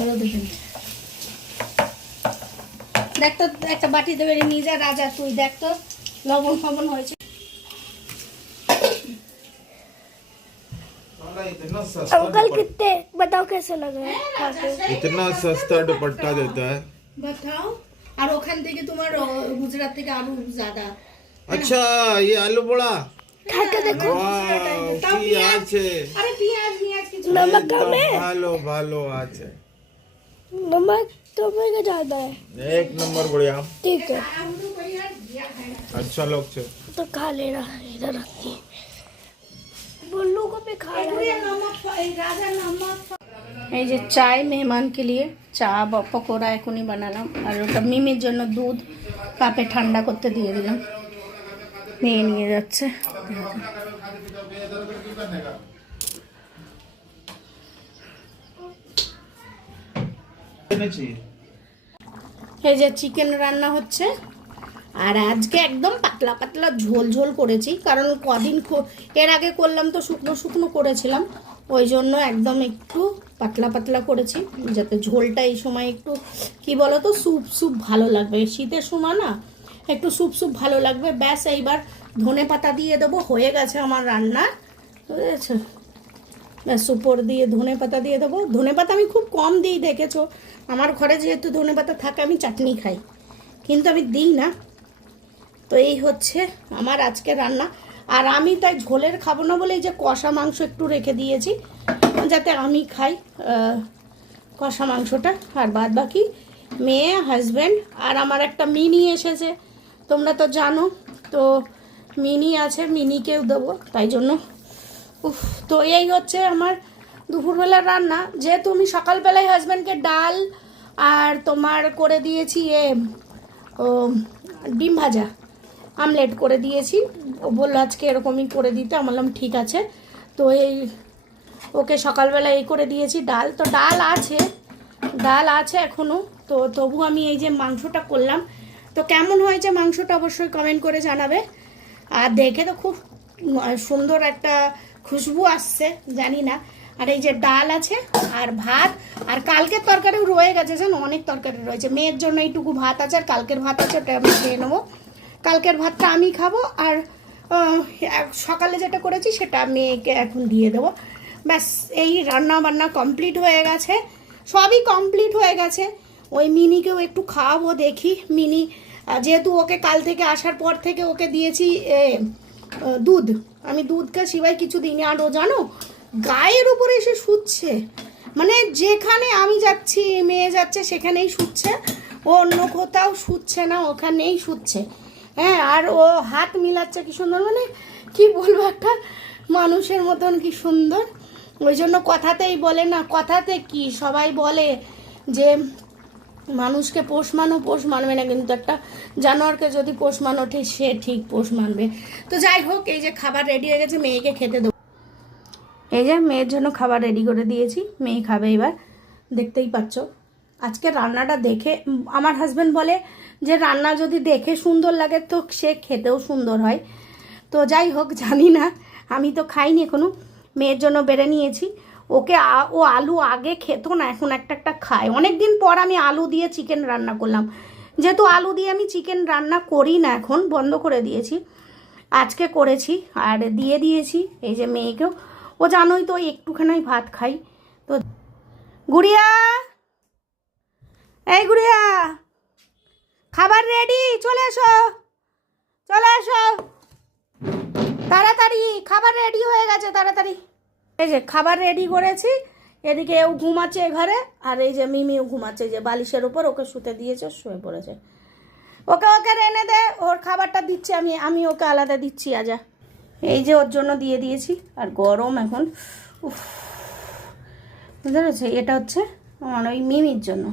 রোদে ফেলছে দেখ তো একটা বাটিতে বেড়ে নিয়ে যা রাজা তুই দেখ তো লবণ ফবণ হয়েছে इतना सस्ता अंकल दुपट्टा- कितने बताओ कैसे लग रहा है खा के इतना सस्ता दुपट्टा देता है বাতাও আর ওখান থেকে তোমার ও, গুজরাট থেকে আরো জাদা अच्छा ये आलू बड़ा खा के देखो वाह তাও কি পেঁয়াজ আছে আরে পেঁয়াজ পেঁয়াজ কিছু नमक कम है ভালো ভালো আছে नमक तो मेरे ज्यादा है एक नंबर बढ़िया ठीक है हम तो कोई यार दिया खाएगा अच्छा लोग से तो खा लेना इधर रखती है बुल्लू को भी खा रहा है এই যে চায় মেহমানকে লিয়ে চা বা পকোড়া এখনই বানালাম আর ওটা মিমির জন্য দুধ কাপে ঠান্ডা করতে দিয়ে দিলাম মেয়ে নিয়ে যাচ্ছে এই যে চিকেন রান্না হচ্ছে, আর আজকে একদম পাতলা পাতলা ঝোল ঝোল করেছি, কারণ কদিন এর আগে করলাম তো শুকনো শুকনো করেছিলাম, ওই জন্য একদম একটু পাতলা পাতলা করেছি, যাতে ঝোলটা এই সময় একটু, কি বলো তো স্যুপ স্যুপ ভালো লাগবে। শীতের সময় না, একটু স্যুপ স্যুপ ভালো লাগবে। ব্যাস এইবার ধনে পাতা দিয়ে দেবো, হয়ে গেছে আমার রান্না, বুঝেছ? ব্যাস উপর দিয়ে ধনে পাতা দিয়ে দেবো। ধনে পাতা আমি খুব কম দিই, দেখেছ? আমার ঘরে যেহেতু ধনে পাতা থাকে, আমি চাটনি খাই। কিন্তু আমি দিই না। তো এই হচ্ছে আমার আজকে রান্না। আর আমি তাই ঝোলের খাব না বলে এই যে কষা মাংস একটু রেখে দিয়েছি, যাতে আমি খাই কষা মাংসটা। আর বাদ বাকি মেয়ে হাজব্যান্ড আর আমার একটা মিনি এসেছে। তোমরা তো জানো, তো মিনি আছে, মিনিকেও দেবো, তাই জন্য উফ, তো এই হচ্ছে আমার দুপুরবেলার রান্না। যেহেতু আমি সকালবেলায় হাজব্যান্ডকে ডাল আর তোমার করে দিয়েছি এ, ও, ডিম ভাজা, আমলেট করে দিয়েছি। ও বলল আজকে এরকমই করে দিতে, আমি বললাম ঠিক আছে। তো এই ওকে সকালবেলা এই করে দিয়েছি ডাল। তো ডাল আছে ডাল আছে এখনও তো তবু আমি এই যে মাংসটা করলাম। তো কেমন হয়েছে মাংসটা অবশ্যই কমেন্ট করে জানাবে। আর দেখে তো খুব সুন্দর একটা খুশবু আসছে, জানি না। আর এই যে ডাল আছে, আর ভাত, আর কালকের তরকারিও রয়ে গেছে, জানো? অনেক তরকারি রয়েছে। মেয়ের জন্য এইটুকু ভাত আছে, আর কালকের ভাত আছে, ওটা আমি খেয়ে নেব। কালকের ভাতটা আমি খাব, আর সকালে যেটা করেছি, সেটা মেয়েকে এখন দিয়ে দেবো। ব্যাস, এই রান্না বান্না কমপ্লিট হয়ে গেছে। সবই কমপ্লিট হয়ে গেছে। ওই মিনিকেও একটু খাওয়াবো, দেখি। মিনি যেহেতু ওকে কাল থেকে আসার পর থেকে ওকে দিয়েছি দুধ। আমি দুধকে শিবাই কিছু দিইনি আর ও জানো, গায়ের উপরে এসে শুচ্ছে। মানে যেখানে আমি যাচ্ছি, মেয়ে যাচ্ছে, সেখানেই শুচ্ছে। ও অন্য কোথাও শুচ্ছে না, ওখানেই শুচ্ছে। হ্যাঁ আর ও হাত মিলাচ্ছে কি সুন্দর। মানে কি বলব, একটা মানুষের মতন কি সুন্দর। ওই জন্য কথাতেই বলে না। কথাতে কি? সবাই বলে যে মানুষকে পোষ মানো, পোষ মানবে না, কিন্তু একটা জানোয়ারকে যদি পোষ মানো, ঠিক সে ঠিক পোষ মানবে। তো যাই হোক, এই যে খাবার রেডি হয়ে গেছে, মেয়েকে খেতে দেবো। এই যে মেয়ের জন্য খাবার রেডি করে দিয়েছি, মেয়ে খাবে এবার। দেখতেই পাচ্ছ, আজকে রান্নাটা দেখে, আমার হাজব্যান্ড বলে যে রান্না যদি দেখে সুন্দর লাগে, তো সে খেতেও সুন্দর হয়। তো যাই হোক, জানি না, আমি তো খাইনি এখনও। মেয়ের জন্য বেড়ে নিয়েছি। ওকে ও আলু আগে খেতো না, এখন একটা একটা খায়। অনেক দিন পর আমি আলু দিয়ে চিকেন রান্না করলাম। যেহেতু আলু দিয়ে আমি চিকেন রান্না করি না এখন, বন্ধ করে দিয়েছি। আজকে করেছি, আর দিয়ে দিয়েছি, এই যে মেয়েকেও। ও জানোই তো একটুখানি ভাত খাই। তো গুড়িয়া! এই গুড়িয়া! খাবার রেডি চলে এসো। চলে এসো। তাড়াতাড়ি, খাবার রেডি হয়ে গেছে, তাড়াতাড়ি। এই যে খাবার রেডি করেছি, এদিকে ও ঘুমাচ্ছে ঘরে, আর এই যে মিমিও ঘুমাচ্ছে যে বালিশের উপর ওকে শুতে দিয়েছে, শুয়ে পড়েছে। ওকে ওকে এনে দে, ওর খাবারটা দিচ্ছি আমি আমি ওকে আলাদা দিচ্ছি, আজা। এই যে ওর জন্য দিয়ে দিয়েছি, আর গরম এখন। বুঝতে পেরেছে? এটা হচ্ছে আমার ওই মিমির জন্য।